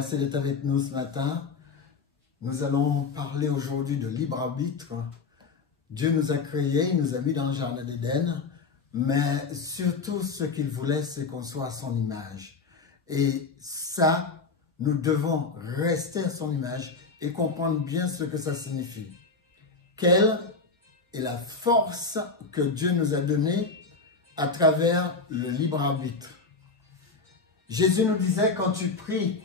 Merci d'être avec nous ce matin. Nous allons parler aujourd'hui de libre arbitre. Dieu nous a créés, il nous a mis dans le jardin d'Éden, mais surtout ce qu'il voulait, c'est qu'on soit à son image. Et ça, nous devons rester à son image et comprendre bien ce que ça signifie. Quelle est la force que Dieu nous a donnée à travers le libre arbitre? Jésus nous disait quand tu pries,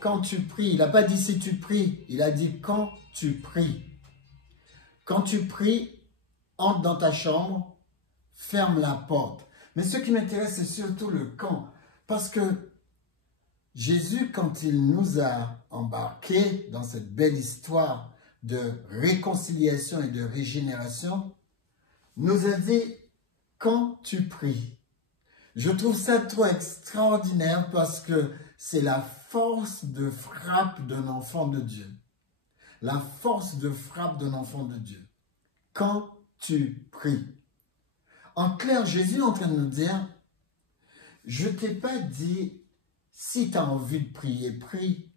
il n'a pas dit si tu pries, il a dit quand tu pries. Quand tu pries, entre dans ta chambre, ferme la porte. Mais ce qui m'intéresse, c'est surtout le quand. Parce que Jésus, quand il nous a embarqués dans cette belle histoire de réconciliation et de régénération, nous a dit quand tu pries. Je trouve ça trop extraordinaire parce que c'est la force de frappe d'un enfant de Dieu. La force de frappe d'un enfant de Dieu. Quand tu pries. En clair, Jésus est en train de nous dire, je ne t'ai pas dit, si tu as envie de prier, prie.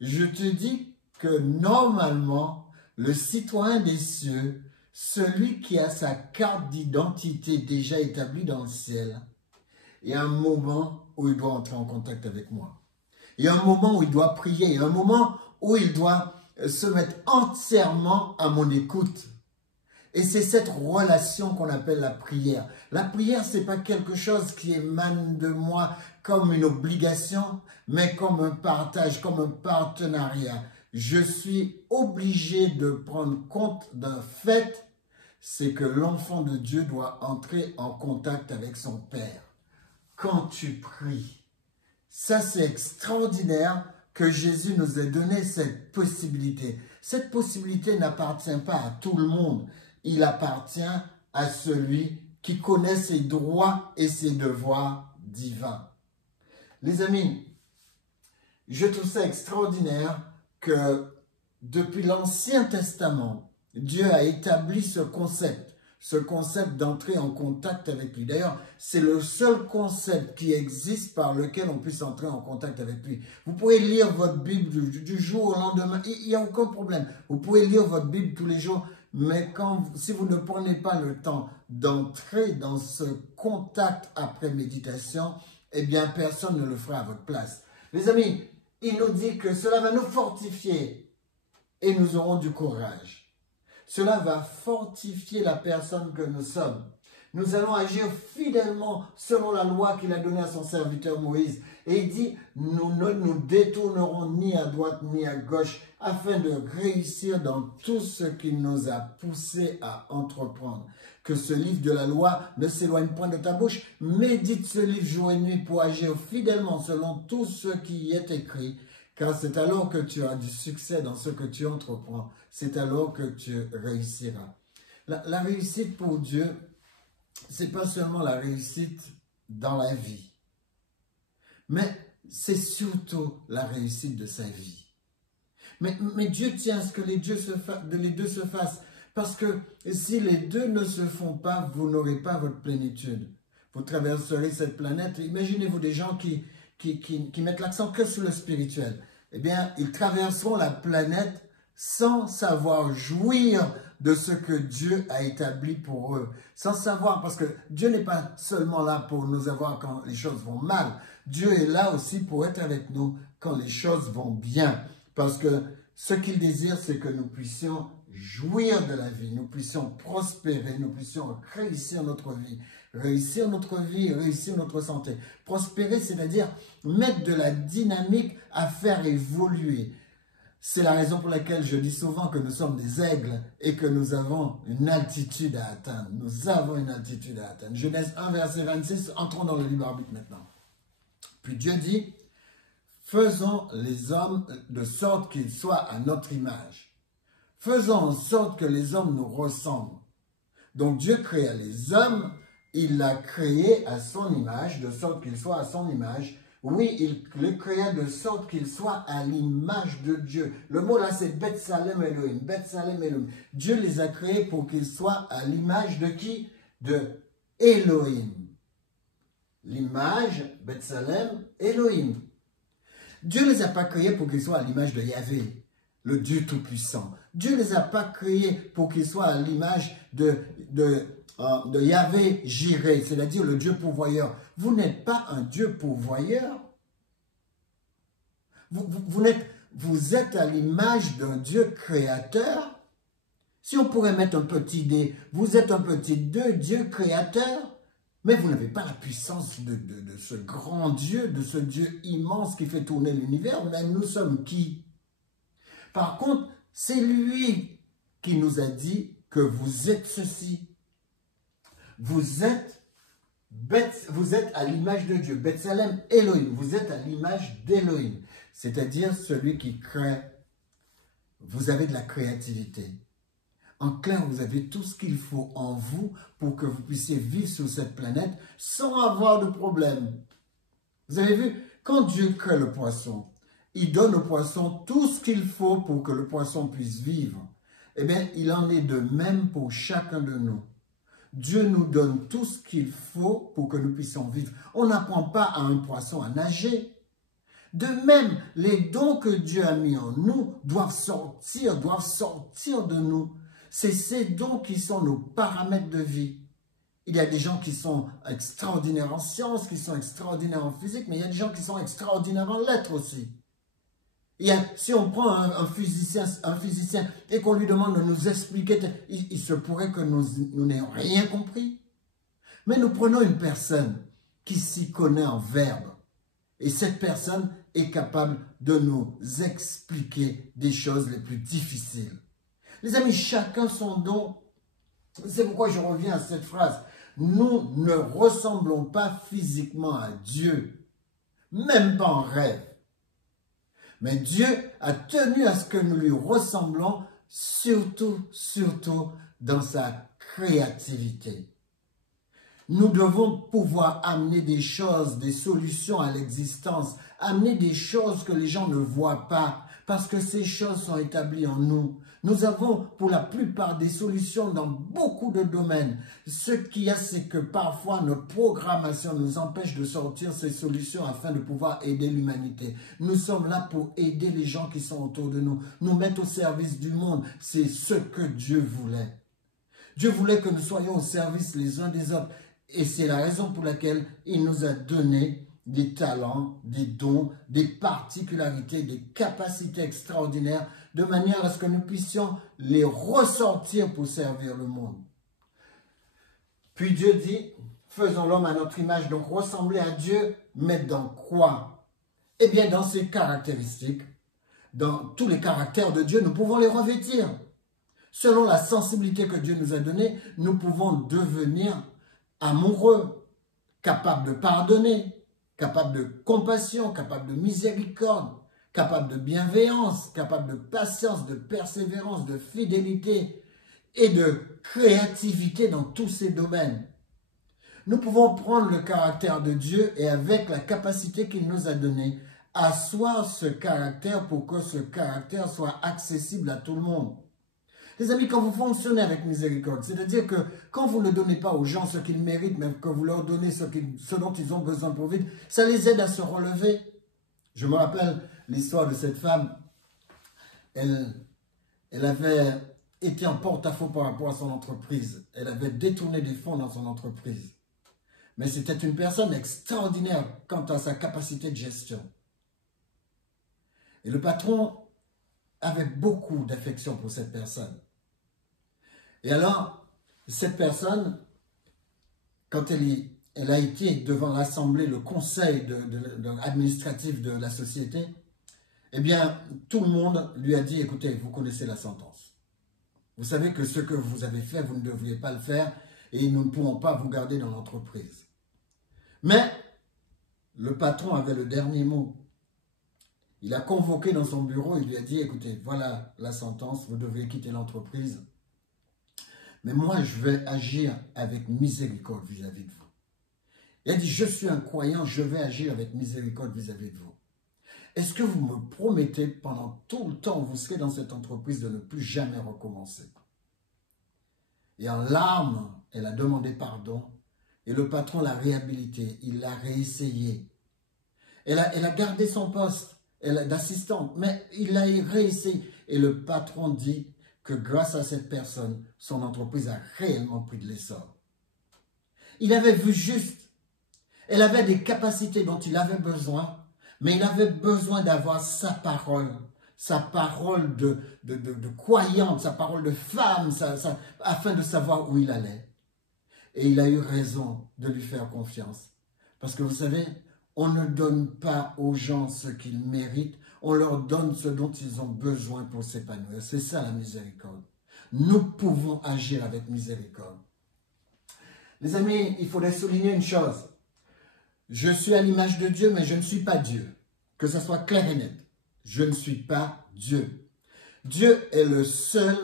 Je te dis que normalement, le citoyen des cieux, celui qui a sa carte d'identité déjà établie dans le ciel, il y a un moment où il doit entrer en contact avec moi. Il y a un moment où il doit prier. Il y a un moment où il doit se mettre entièrement à mon écoute. Et c'est cette relation qu'on appelle la prière. La prière, ce n'est pas quelque chose qui émane de moi comme une obligation, mais comme un partage, comme un partenariat. Je suis obligé de prendre compte d'un fait, c'est que l'enfant de Dieu doit entrer en contact avec son Père. Quand tu pries. Ça, c'est extraordinaire que Jésus nous ait donné cette possibilité. Cette possibilité n'appartient pas à tout le monde. Il appartient à celui qui connaît ses droits et ses devoirs divins. Les amis, je trouve ça extraordinaire que depuis l'Ancien Testament, Dieu a établi ce concept d'entrer en contact avec lui. D'ailleurs, c'est le seul concept qui existe par lequel on puisse entrer en contact avec lui. Vous pouvez lire votre Bible du jour au lendemain, il n'y a aucun problème. Vous pouvez lire votre Bible tous les jours, mais si vous ne prenez pas le temps d'entrer dans ce contact après méditation, eh bien, personne ne le fera à votre place. Les amis, il nous dit que cela va nous fortifier et nous aurons du courage. Cela va fortifier la personne que nous sommes. Nous allons agir fidèlement selon la loi qu'il a donnée à son serviteur Moïse. Et il dit, nous ne nous détournerons ni à droite ni à gauche afin de réussir dans tout ce qu'il nous a poussé à entreprendre. Que ce livre de la loi ne s'éloigne point de ta bouche. Médite ce livre jour et nuit pour agir fidèlement selon tout ce qui y est écrit. Car c'est alors que tu as du succès dans ce que tu entreprends. C'est alors que tu réussiras. La réussite pour Dieu, ce n'est pas seulement la réussite dans la vie, mais c'est surtout la réussite de sa vie. Mais Dieu tient à ce que les deux se fassent. Parce que si les deux ne se font pas, vous n'aurez pas votre plénitude. Vous traverserez cette planète. Imaginez-vous des gens qui mettent l'accent que sur le spirituel. Eh bien, ils traverseront la planète sans savoir jouir de ce que Dieu a établi pour eux. Sans savoir, parce que Dieu n'est pas seulement là pour nous avoir quand les choses vont mal. Dieu est là aussi pour être avec nous quand les choses vont bien. Parce que ce qu'il désire, c'est que nous puissions jouir de la vie, nous puissions prospérer, nous puissions réussir notre vie, réussir notre santé. Prospérer, c'est-à-dire mettre de la dynamique à faire évoluer. C'est la raison pour laquelle je dis souvent que nous sommes des aigles et que nous avons une altitude à atteindre. Nous avons une altitude à atteindre. Genèse 1, verset 26, entrons dans le libre arbitre maintenant. Puis Dieu dit, faisons les hommes de sorte qu'ils soient à notre image. Faisons en sorte que les hommes nous ressemblent. Donc Dieu créa les hommes, il l'a créé à son image, de sorte qu'ils soient à son image. Oui, il les créa de sorte qu'ils soient à l'image de Dieu. Le mot là, c'est Betsalem Elohim. Betsalem Elohim. Dieu les a créés pour qu'ils soient à l'image de qui? De Elohim. L'image, Betsalem, Elohim. Dieu ne les a pas créés pour qu'ils soient à l'image de Yahvé, le Dieu Tout-Puissant. Dieu ne les a pas créés pour qu'ils soient à l'image de Yahvé Jireh, c'est-à-dire le Dieu pourvoyeur. Vous n'êtes pas un Dieu pourvoyeur. Vous êtes à l'image d'un Dieu créateur. Si on pourrait mettre un petit dé, vous êtes un petit Dieu créateur, mais vous n'avez pas la puissance de ce grand Dieu, de ce Dieu immense qui fait tourner l'univers. Mais nous sommes qui? Par contre, c'est lui qui nous a dit que vous êtes ceci. Vous êtes à l'image de Dieu. Betsalem, Elohim. Vous êtes à l'image d'Elohim. C'est-à-dire celui qui crée. Vous avez de la créativité. En clair, vous avez tout ce qu'il faut en vous pour que vous puissiez vivre sur cette planète sans avoir de problème. Vous avez vu, quand Dieu crée le poisson, il donne au poisson tout ce qu'il faut pour que le poisson puisse vivre. Eh bien, il en est de même pour chacun de nous. Dieu nous donne tout ce qu'il faut pour que nous puissions vivre. On n'apprend pas à un poisson à nager. De même, les dons que Dieu a mis en nous doivent sortir de nous. C'est ces dons qui sont nos paramètres de vie. Il y a des gens qui sont extraordinaires en sciences, qui sont extraordinaires en physique, mais il y a des gens qui sont extraordinaires en lettres aussi. Si on prend un physicien et qu'on lui demande de nous expliquer, il se pourrait que nous n'ayons rien compris. Mais nous prenons une personne qui s'y connaît en verbe. Et cette personne est capable de nous expliquer des choses les plus difficiles. Les amis, chacun son don. C'est pourquoi je reviens à cette phrase. Nous ne ressemblons pas physiquement à Dieu, même pas en rêve. Mais Dieu a tenu à ce que nous lui ressemblons, surtout dans sa créativité. Nous devons pouvoir amener des choses, des solutions à l'existence, amener des choses que les gens ne voient pas, parce que ces choses sont établies en nous. Nous avons pour la plupart des solutions dans beaucoup de domaines. Ce qu'il y a, c'est que parfois notre programmation nous empêche de sortir ces solutions afin de pouvoir aider l'humanité. Nous sommes là pour aider les gens qui sont autour de nous, nous mettre au service du monde. C'est ce que Dieu voulait. Dieu voulait que nous soyons au service les uns des autres. Et c'est la raison pour laquelle il nous a donné des talents, des dons, des particularités, des capacités extraordinaires, de manière à ce que nous puissions les ressortir pour servir le monde. Puis Dieu dit, faisons l'homme à notre image, donc ressembler à Dieu, mais dans quoi? Eh bien, dans ses caractéristiques, dans tous les caractères de Dieu, nous pouvons les revêtir. Selon la sensibilité que Dieu nous a donnée, nous pouvons devenir amoureux, capable de pardonner, capable de compassion, capable de miséricorde, capable de bienveillance, capable de patience, de persévérance, de fidélité et de créativité dans tous ces domaines. Nous pouvons prendre le caractère de Dieu et avec la capacité qu'il nous a donnée, asseoir ce caractère pour que ce caractère soit accessible à tout le monde. Les amis, quand vous fonctionnez avec miséricorde, c'est-à-dire que quand vous ne donnez pas aux gens ce qu'ils méritent, mais que vous leur donnez ce dont ils ont besoin pour vivre, ça les aide à se relever. Je me rappelle l'histoire de cette femme. Elle avait été en porte-à-faux par rapport à son entreprise. Elle avait détourné des fonds dans son entreprise. Mais c'était une personne extraordinaire quant à sa capacité de gestion. Et le patron avait beaucoup d'affection pour cette personne. Et alors, cette personne, quand elle a été devant l'assemblée, le conseil administratif de la société, eh bien, tout le monde lui a dit, écoutez, vous connaissez la sentence. Vous savez que ce que vous avez fait, vous ne devriez pas le faire et nous ne pourrons pas vous garder dans l'entreprise. Mais le patron avait le dernier mot. Il a convoqué dans son bureau, il lui a dit, écoutez, voilà la sentence, vous devez quitter l'entreprise. Mais moi, je vais agir avec miséricorde vis-à-vis de vous. Il a dit, je suis un croyant, je vais agir avec miséricorde vis-à-vis de vous. Est-ce que vous me promettez pendant tout le temps où vous serez dans cette entreprise de ne plus jamais recommencer? Et en larmes, elle a demandé pardon et le patron l'a réhabilité, il l'a réessayé. Elle a gardé son poste, d'assistante, mais il a réussi. Et le patron dit que grâce à cette personne, son entreprise a réellement pris de l'essor. Il avait vu juste. Elle avait des capacités dont il avait besoin, mais il avait besoin d'avoir sa parole de croyante, sa parole de femme, afin de savoir où il allait. Et il a eu raison de lui faire confiance. Parce que vous savez, on ne donne pas aux gens ce qu'ils méritent, on leur donne ce dont ils ont besoin pour s'épanouir. C'est ça la miséricorde. Nous pouvons agir avec miséricorde. Les amis, il faudrait souligner une chose. Je suis à l'image de Dieu, mais je ne suis pas Dieu. Que ce soit clair et net. Je ne suis pas Dieu. Dieu est le seul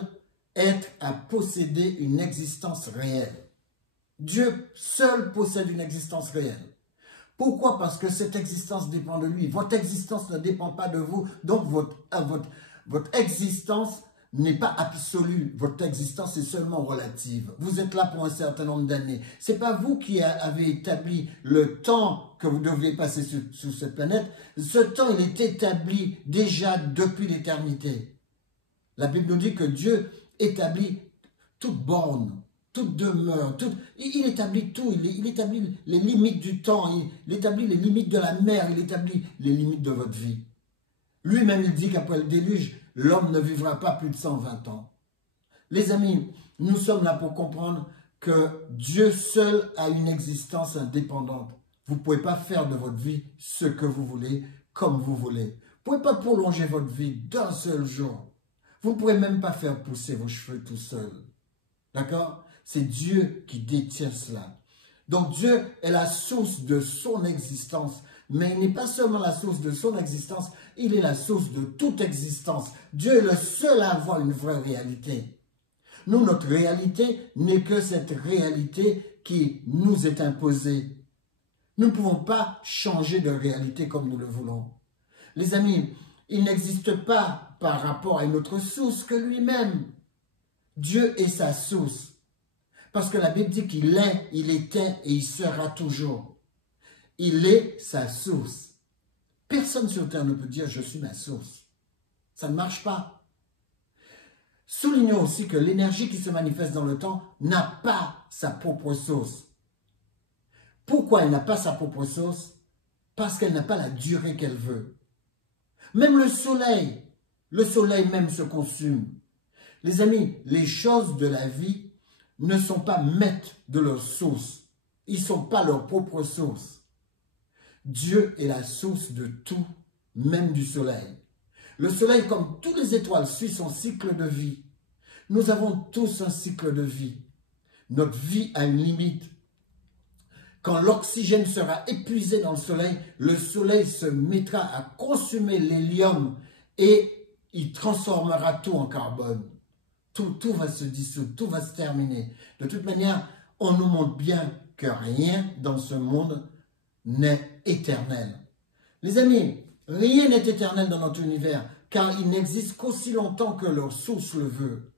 être à posséder une existence réelle. Dieu seul possède une existence réelle. Pourquoi? Parce que cette existence dépend de lui. Votre existence ne dépend pas de vous. Donc votre existence n'est pas absolue. Votre existence est seulement relative. Vous êtes là pour un certain nombre d'années. Ce n'est pas vous qui avez établi le temps que vous deviez passer sur cette planète. Ce temps, il est établi déjà depuis l'éternité. La Bible nous dit que Dieu établit toute borne, toute demeure, il établit tout, il établit les limites du temps, il établit les limites de la mer, il établit les limites de votre vie. Lui-même, il dit qu'après le déluge, l'homme ne vivra pas plus de 120 ans. Les amis, nous sommes là pour comprendre que Dieu seul a une existence indépendante. Vous ne pouvez pas faire de votre vie ce que vous voulez, comme vous voulez. Vous ne pouvez pas prolonger votre vie d'un seul jour. Vous ne pourrez même pas faire pousser vos cheveux tout seul. D'accord? C'est Dieu qui détient cela. Donc Dieu est la source de son existence. Mais il n'est pas seulement la source de son existence, il est la source de toute existence. Dieu est le seul à avoir une vraie réalité. Nous, notre réalité n'est que cette réalité qui nous est imposée. Nous ne pouvons pas changer de réalité comme nous le voulons. Les amis, il n'existe pas par rapport à une autre source que lui-même. Dieu est sa source. Parce que la Bible dit qu'il est, il était et il sera toujours. Il est sa source. Personne sur terre ne peut dire « je suis ma source ». Ça ne marche pas. Soulignons aussi que l'énergie qui se manifeste dans le temps n'a pas sa propre source. Pourquoi elle n'a pas sa propre source? Parce qu'elle n'a pas la durée qu'elle veut. Même le soleil même se consume. Les amis, les choses de la vie ne sont pas maîtres de leur source. Ils ne sont pas leur propre source. Dieu est la source de tout, même du soleil. Le soleil, comme toutes les étoiles, suit son cycle de vie. Nous avons tous un cycle de vie. Notre vie a une limite. Quand l'oxygène sera épuisé dans le soleil se mettra à consumer l'hélium et il transformera tout en carbone. Tout va se dissoudre, tout va se terminer. De toute manière, on nous montre bien que rien dans ce monde n'est éternel. Les amis, rien n'est éternel dans notre univers, car il n'existe qu'aussi longtemps que leur source le veut.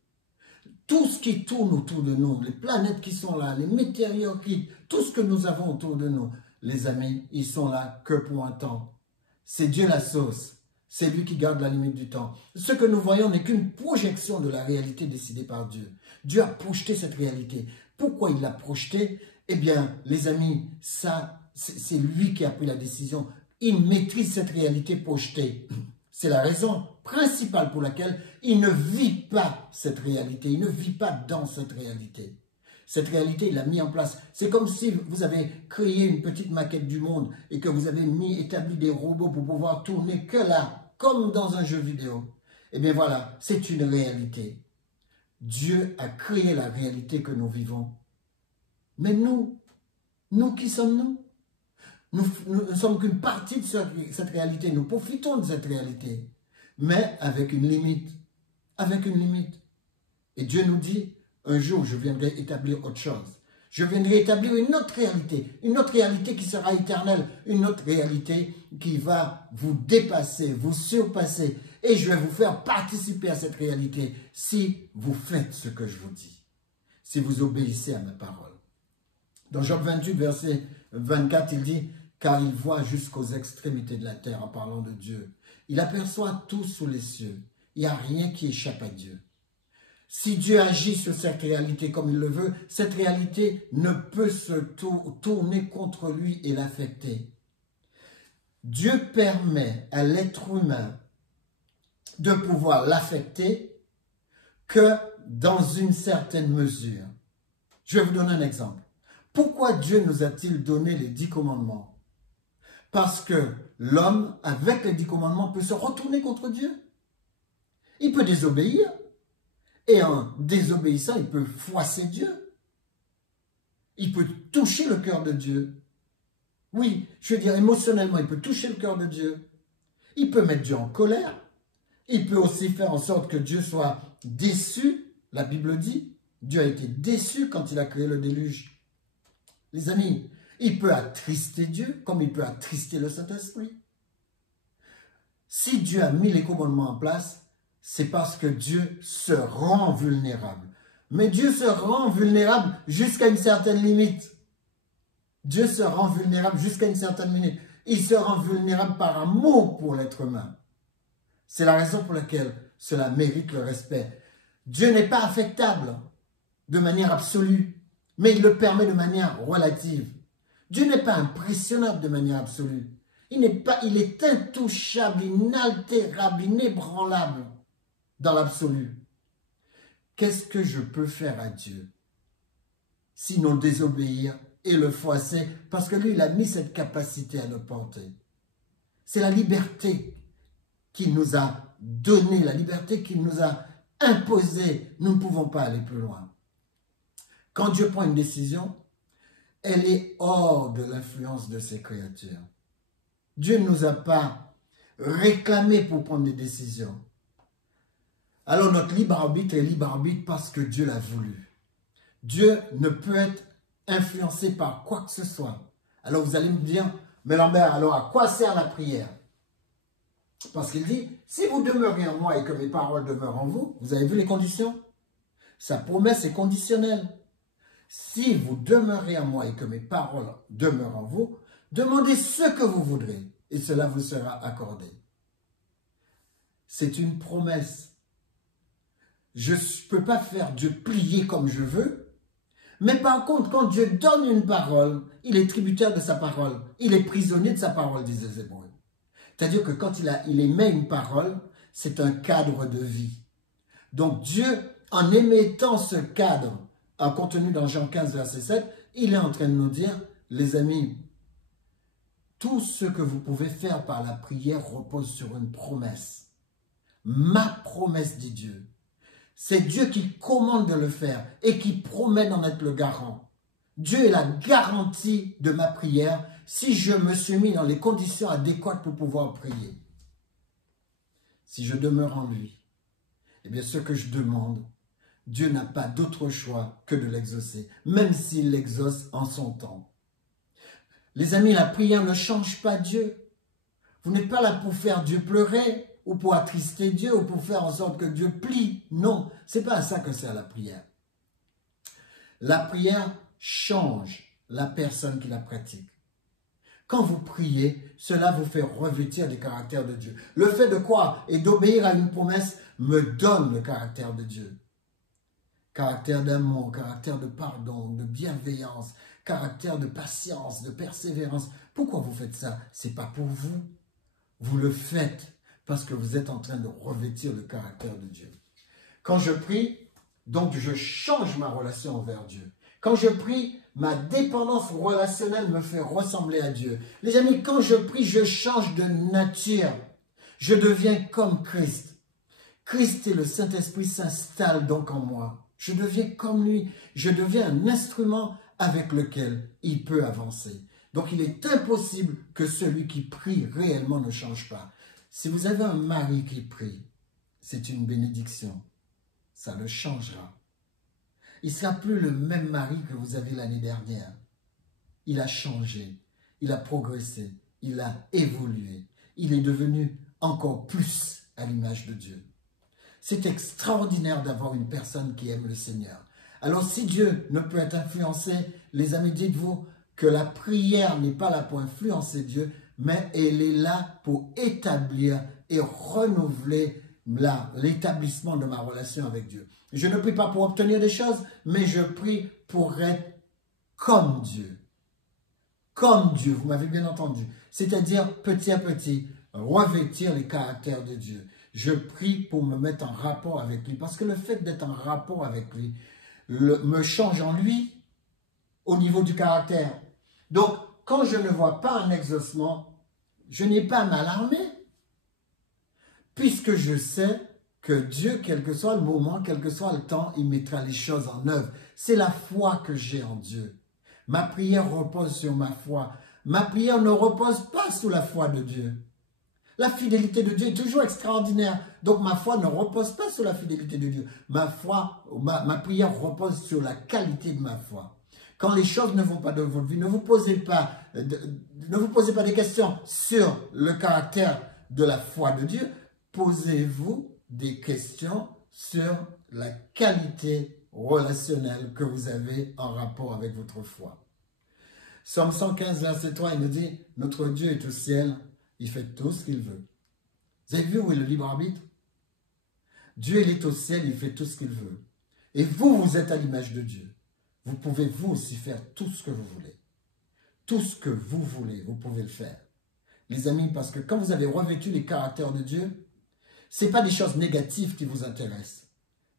Tout ce qui tourne autour de nous, les planètes qui sont là, les météorites, tout ce que nous avons autour de nous, les amis, ils sont là que pour un temps. C'est Dieu la source. C'est lui qui garde la limite du temps. Ce que nous voyons n'est qu'une projection de la réalité décidée par Dieu. Dieu a projeté cette réalité. Pourquoi il l'a projetée? Eh bien, les amis, ça, c'est lui qui a pris la décision. Il maîtrise cette réalité projetée. C'est la raison principale pour laquelle il ne vit pas cette réalité. Il ne vit pas dans cette réalité. Cette réalité, il l'a mis en place. C'est comme si vous avez créé une petite maquette du monde et que vous avez établi des robots pour pouvoir tourner que là, comme dans un jeu vidéo. Eh bien voilà, c'est une réalité. Dieu a créé la réalité que nous vivons. Mais nous qui sommes-nous? Nous ne sommes qu'une partie de cette réalité. Nous profitons de cette réalité, mais avec une limite. Avec une limite. Et Dieu nous dit, un jour, je viendrai établir autre chose. Je viendrai établir une autre réalité qui sera éternelle, une autre réalité qui va vous dépasser, vous surpasser. Et je vais vous faire participer à cette réalité si vous faites ce que je vous dis, si vous obéissez à ma parole. Dans Job 28, verset 24, il dit « car il voit jusqu'aux extrémités de la terre en parlant de Dieu. Il aperçoit tout sous les cieux. Il n'y a rien qui échappe à Dieu. Si Dieu agit sur cette réalité comme il le veut, cette réalité ne peut se tourner contre lui et l'affecter. Dieu permet à l'être humain de pouvoir l'affecter que dans une certaine mesure. Je vais vous donner un exemple. Pourquoi Dieu nous a-t-il donné les 10 commandements? Parce que l'homme, avec les 10 commandements, peut se retourner contre Dieu. Il peut désobéir. Et en désobéissant, il peut froisser Dieu. Il peut toucher le cœur de Dieu. Oui, je veux dire, émotionnellement, il peut toucher le cœur de Dieu. Il peut mettre Dieu en colère. Il peut aussi faire en sorte que Dieu soit déçu. La Bible dit, Dieu a été déçu quand il a créé le déluge. Les amis, il peut attrister Dieu comme il peut attrister le Saint-Esprit. Si Dieu a mis les commandements en place, c'est parce que Dieu se rend vulnérable. Mais Dieu se rend vulnérable jusqu'à une certaine limite. Dieu se rend vulnérable jusqu'à une certaine limite. Il se rend vulnérable par amour pour l'être humain. C'est la raison pour laquelle cela mérite le respect. Dieu n'est pas affectable de manière absolue, mais il le permet de manière relative. Dieu n'est pas impressionnable de manière absolue. Il est intouchable, inaltérable, inébranlable. Dans l'absolu. Qu'est-ce que je peux faire à Dieu? Sinon désobéir et le froisser, parce que lui, il a mis cette capacité à le porter. C'est la liberté qu'il nous a donnée, la liberté qu'il nous a imposée. Nous ne pouvons pas aller plus loin. Quand Dieu prend une décision, elle est hors de l'influence de ses créatures. Dieu ne nous a pas réclamé pour prendre des décisions. Alors notre libre arbitre est libre arbitre parce que Dieu l'a voulu. Dieu ne peut être influencé par quoi que ce soit. Alors vous allez me dire, mais Lambert, alors à quoi sert la prière? Parce qu'il dit, si vous demeurez en moi et que mes paroles demeurent en vous, vous avez vu les conditions? Sa promesse est conditionnelle. Si vous demeurez en moi et que mes paroles demeurent en vous, demandez ce que vous voudrez et cela vous sera accordé. C'est une promesse. Je ne peux pas faire Dieu plier comme je veux. Mais par contre, quand Dieu donne une parole, il est tributaire de sa parole. Il est prisonnier de sa parole, disent les Hébreux. C'est-à-dire que quand il émet une parole, c'est un cadre de vie. Donc Dieu, en émettant ce cadre, contenu dans Jean 15, verset 7, il est en train de nous dire, les amis, tout ce que vous pouvez faire par la prière repose sur une promesse. Ma promesse, dit Dieu. C'est Dieu qui commande de le faire et qui promet d'en être le garant. Dieu est la garantie de ma prière si je me suis mis dans les conditions adéquates pour pouvoir prier. Si je demeure en lui, eh bien ce que je demande, Dieu n'a pas d'autre choix que de l'exaucer, même s'il l'exauce en son temps. Les amis, la prière ne change pas Dieu. Vous n'êtes pas là pour faire Dieu pleurer, ou pour attrister Dieu, ou pour faire en sorte que Dieu plie. Non, ce n'est pas à ça que sert la prière. La prière change la personne qui la pratique. Quand vous priez, cela vous fait revêtir du caractère de Dieu. Le fait de croire et d'obéir à une promesse me donne le caractère de Dieu. Caractère d'amour, caractère de pardon, de bienveillance, caractère de patience, de persévérance. Pourquoi vous faites ça? Ce n'est pas pour vous. Vous le faites parce que vous êtes en train de revêtir le caractère de Dieu. Quand je prie, donc je change ma relation envers Dieu. Quand je prie, ma dépendance relationnelle me fait ressembler à Dieu. Les amis, quand je prie, je change de nature. Je deviens comme Christ. Christ et le Saint-Esprit s'installent donc en moi. Je deviens comme lui. Je deviens un instrument avec lequel il peut avancer. Donc il est impossible que celui qui prie réellement ne change pas. Si vous avez un mari qui prie, c'est une bénédiction. Ça le changera. Il ne sera plus le même mari que vous avez l'année dernière. Il a changé, il a progressé, il a évolué. Il est devenu encore plus à l'image de Dieu. C'est extraordinaire d'avoir une personne qui aime le Seigneur. Alors si Dieu ne peut être influencé, les amis, dites-vous, que la prière n'est pas là pour influencer Dieu, mais elle est là pour établir et renouveler l'établissement de ma relation avec Dieu. Je ne prie pas pour obtenir des choses, mais je prie pour être comme Dieu. Comme Dieu, vous m'avez bien entendu. C'est-à-dire, petit à petit, revêtir les caractères de Dieu. Je prie pour me mettre en rapport avec lui, parce que le fait d'être en rapport avec lui me change en lui au niveau du caractère. Donc, quand je ne vois pas un exaucement, je n'ai pas à m'alarmer, puisque je sais que Dieu, quel que soit le moment, quel que soit le temps, il mettra les choses en œuvre. C'est la foi que j'ai en Dieu. Ma prière repose sur ma foi. Ma prière ne repose pas sous la foi de Dieu. La fidélité de Dieu est toujours extraordinaire. Donc ma foi ne repose pas sur la fidélité de Dieu. Ma prière repose sur la qualité de ma foi. Quand les choses ne vont pas dans votre vie, ne vous posez pas des questions sur le caractère de la foi de Dieu. Posez-vous des questions sur la qualité relationnelle que vous avez en rapport avec votre foi. Psaume 115, verset 3, il nous dit, notre Dieu est au ciel, il fait tout ce qu'il veut. Vous avez vu où est le libre arbitre? Dieu, il est au ciel, il fait tout ce qu'il veut. Et vous, vous êtes à l'image de Dieu. Vous pouvez vous aussi faire tout ce que vous voulez. Tout ce que vous voulez, vous pouvez le faire. Les amis, parce que quand vous avez revêtu les caractères de Dieu, ce n'est pas des choses négatives qui vous intéressent.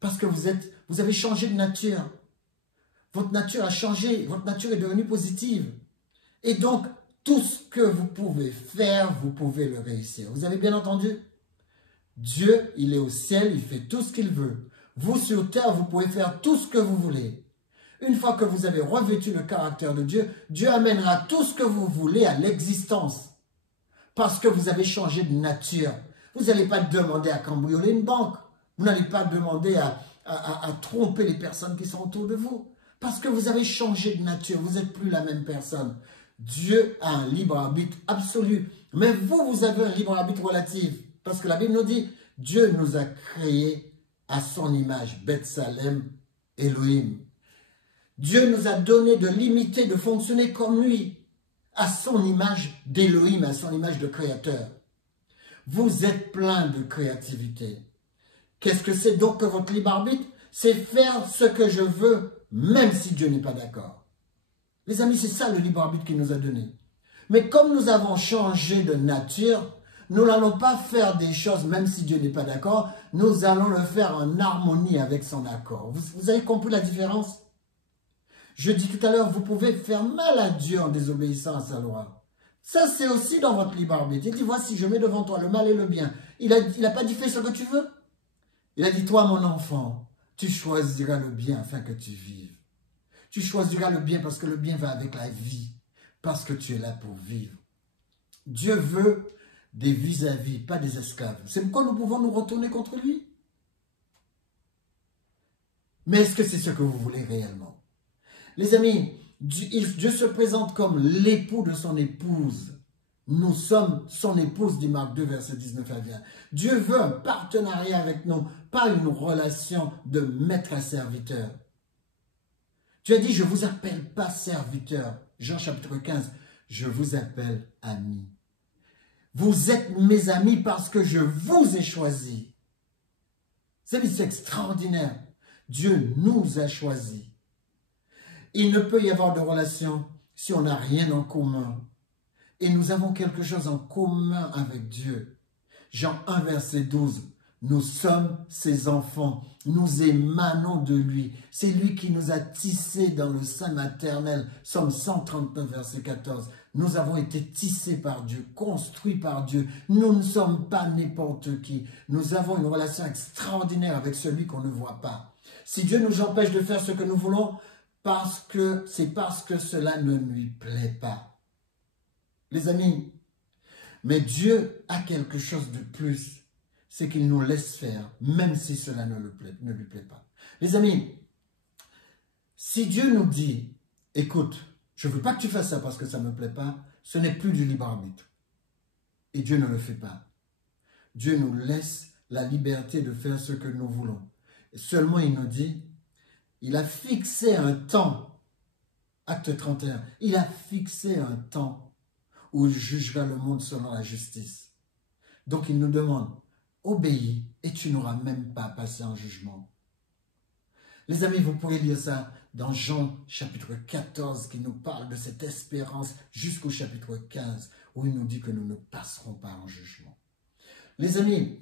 Parce que vous avez changé de nature. Votre nature a changé, votre nature est devenue positive. Et donc, tout ce que vous pouvez faire, vous pouvez le réussir. Vous avez bien entendu? Dieu, il est au ciel, il fait tout ce qu'il veut. Vous, sur terre, vous pouvez faire tout ce que vous voulez. Une fois que vous avez revêtu le caractère de Dieu, Dieu amènera tout ce que vous voulez à l'existence. Parce que vous avez changé de nature. Vous n'allez pas demander à cambrioler une banque. Vous n'allez pas demander à tromper les personnes qui sont autour de vous. Parce que vous avez changé de nature. Vous n'êtes plus la même personne. Dieu a un libre arbitre absolu. Mais vous, vous avez un libre arbitre relatif. Parce que la Bible nous dit, Dieu nous a créés à son image. Beth-Salem, Elohim. Dieu nous a donné de l'imiter, de fonctionner comme lui. À son image d'Elohim, à son image de créateur. Vous êtes plein de créativité. Qu'est-ce que c'est donc que votre libre arbitre? C'est faire ce que je veux, même si Dieu n'est pas d'accord. Les amis, c'est ça le libre arbitre qu'il nous a donné. Mais comme nous avons changé de nature, nous n'allons pas faire des choses même si Dieu n'est pas d'accord. Nous allons le faire en harmonie avec son accord. Vous avez compris la différence? Je dis tout à l'heure, vous pouvez faire mal à Dieu en désobéissant à sa loi. Ça, c'est aussi dans votre libre arbitre. Il dit, voici, je mets devant toi le mal et le bien. Il n'a pas dit, fais ce que tu veux. Il a dit, toi, mon enfant, tu choisiras le bien afin que tu vives. Tu choisiras le bien parce que le bien va avec la vie. Parce que tu es là pour vivre. Dieu veut des vis-à-vis, pas des esclaves. C'est pourquoi nous pouvons nous retourner contre lui. Mais est-ce que c'est ce que vous voulez réellement? Les amis, Dieu se présente comme l'époux de son épouse. Nous sommes son épouse, dit Marc 2, verset 19 à 20. Dieu veut un partenariat avec nous, pas une relation de maître à serviteur. Dieu a dit, je ne vous appelle pas serviteur. Jean chapitre 15, je vous appelle ami. Vous êtes mes amis parce que je vous ai choisis. C'est extraordinaire. Dieu nous a choisis. Il ne peut y avoir de relation si on n'a rien en commun. Et nous avons quelque chose en commun avec Dieu. Jean 1, verset 12. Nous sommes ses enfants. Nous émanons de lui. C'est lui qui nous a tissés dans le sein maternel. Somme 139, verset 14. Nous avons été tissés par Dieu, construits par Dieu. Nous ne sommes pas n'importe qui. Nous avons une relation extraordinaire avec celui qu'on ne voit pas. Si Dieu nous empêche de faire ce que nous voulons, c'est parce que cela ne lui plaît pas. Les amis, mais Dieu a quelque chose de plus. C'est qu'il nous laisse faire, même si cela ne lui plaît pas. Les amis, si Dieu nous dit, écoute, je ne veux pas que tu fasses ça parce que ça ne me plaît pas, ce n'est plus du libre arbitre. Et Dieu ne le fait pas. Dieu nous laisse la liberté de faire ce que nous voulons. Et seulement il nous dit, il a fixé un temps Acte 31. Il a fixé un temps où il jugera le monde selon la justice. Donc il nous demande, obéis et tu n'auras même pas à passer en jugement. Les amis, vous pouvez lire ça dans Jean chapitre 14 qui nous parle de cette espérance jusqu'au chapitre 15 où il nous dit que nous ne passerons pas en jugement. Les amis,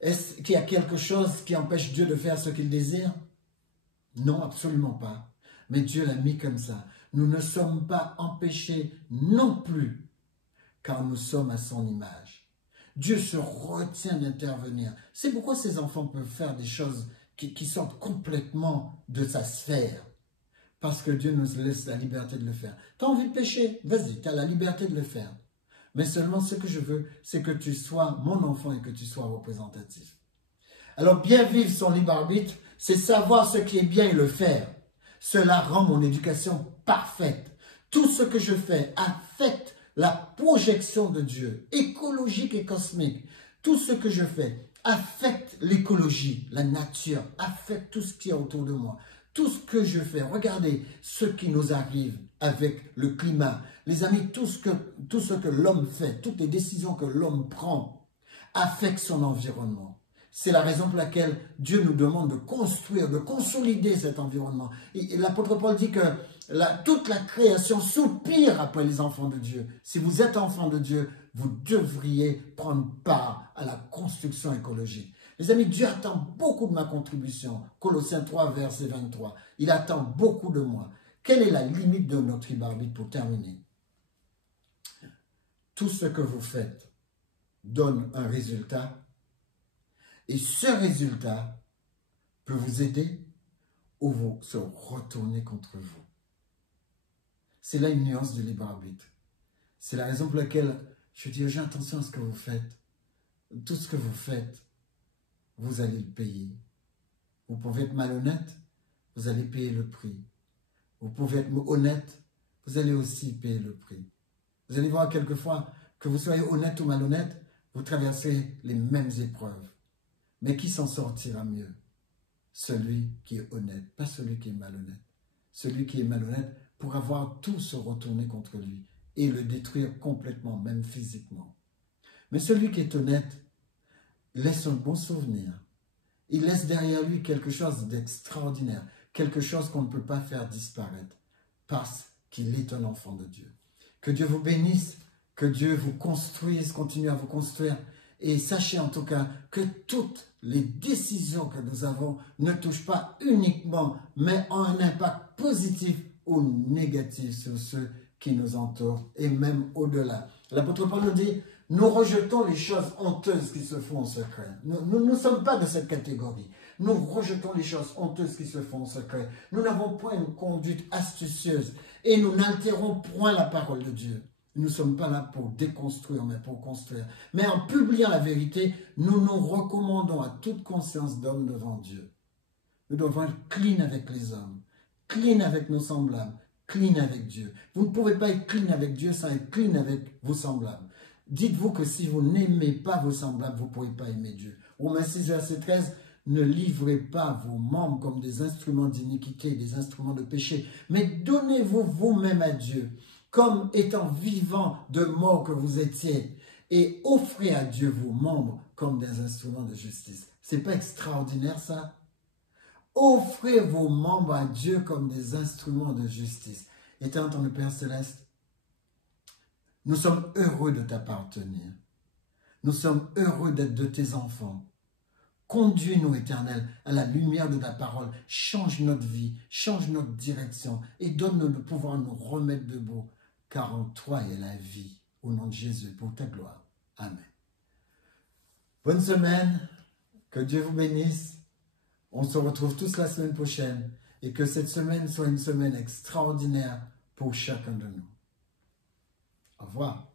est-ce qu'il y a quelque chose qui empêche Dieu de faire ce qu'il désire? Non, absolument pas. Mais Dieu l'a mis comme ça. Nous ne sommes pas empêchés non plus car nous sommes à son image. Dieu se retient d'intervenir. C'est pourquoi ces enfants peuvent faire des choses qui sortent complètement de sa sphère. Parce que Dieu nous laisse la liberté de le faire. Tu as envie de pécher? Vas-y, tu as la liberté de le faire. Mais seulement ce que je veux, c'est que tu sois mon enfant et que tu sois représentatif. Alors, bien vivre son libre arbitre, c'est savoir ce qui est bien et le faire. Cela rend mon éducation parfaite. Tout ce que je fais affecte la projection de Dieu, écologique et cosmique. Tout ce que je fais affecte l'écologie, la nature, affecte tout ce qui est autour de moi. Tout ce que je fais, regardez ce qui nous arrive avec le climat. Les amis, tout ce que l'homme fait, toutes les décisions que l'homme prend affectent son environnement. C'est la raison pour laquelle Dieu nous demande de construire, de consolider cet environnement. Et l'apôtre Paul dit que toute la création soupire après les enfants de Dieu. Si vous êtes enfant de Dieu, vous devriez prendre part à la construction écologique. Les amis, Dieu attend beaucoup de ma contribution. Colossiens 3, verset 23. Il attend beaucoup de moi. Quelle est la limite de notre libre arbitre pour terminer? Tout ce que vous faites donne un résultat. Et ce résultat peut vous aider ou vous se retourner contre vous. C'est là une nuance du libre arbitre. C'est la raison pour laquelle je dis aux gens, attention à ce que vous faites. Tout ce que vous faites, vous allez le payer. Vous pouvez être malhonnête, vous allez payer le prix. Vous pouvez être honnête, vous allez aussi payer le prix. Vous allez voir quelquefois, que vous soyez honnête ou malhonnête, vous traversez les mêmes épreuves. Mais qui s'en sortira mieux? Celui qui est honnête, pas celui qui est malhonnête. Celui qui est malhonnête pourra voir tout se retourner contre lui et le détruire complètement, même physiquement. Mais celui qui est honnête laisse un bon souvenir. Il laisse derrière lui quelque chose d'extraordinaire, quelque chose qu'on ne peut pas faire disparaître parce qu'il est un enfant de Dieu. Que Dieu vous bénisse, que Dieu vous construise, continue à vous construire. Et sachez en tout cas que toutes les décisions que nous avons ne touchent pas uniquement, mais ont un impact positif ou négatif sur ceux qui nous entourent et même au-delà. L'apôtre Paul nous dit, nous rejetons les choses honteuses qui se font en secret. Nous ne sommes pas de cette catégorie. Nous rejetons les choses honteuses qui se font en secret. Nous n'avons point une conduite astucieuse et nous n'altérons point la parole de Dieu. Nous ne sommes pas là pour déconstruire, mais pour construire. Mais en publiant la vérité, nous nous recommandons à toute conscience d'homme devant Dieu. Nous devons être clean avec les hommes, clean avec nos semblables, clean avec Dieu. Vous ne pouvez pas être clean avec Dieu sans être clean avec vos semblables. Dites-vous que si vous n'aimez pas vos semblables, vous ne pourrez pas aimer Dieu. Romains 6, verset 13, ne livrez pas vos membres comme des instruments d'iniquité, des instruments de péché, mais donnez-vous vous-même à Dieu, comme étant vivant de mort que vous étiez, et offrez à Dieu vos membres comme des instruments de justice. C'est pas extraordinaire ça? Offrez vos membres à Dieu comme des instruments de justice. Éternel notre Père Céleste, nous sommes heureux de t'appartenir. Nous sommes heureux d'être de tes enfants. Conduis-nous, Éternel, à la lumière de ta parole. Change notre vie, change notre direction et donne-nous de pouvoir nous remettre debout. Car en toi est la vie, au nom de Jésus, pour ta gloire. Amen. Bonne semaine, que Dieu vous bénisse. On se retrouve tous la semaine prochaine et que cette semaine soit une semaine extraordinaire pour chacun de nous. Au revoir.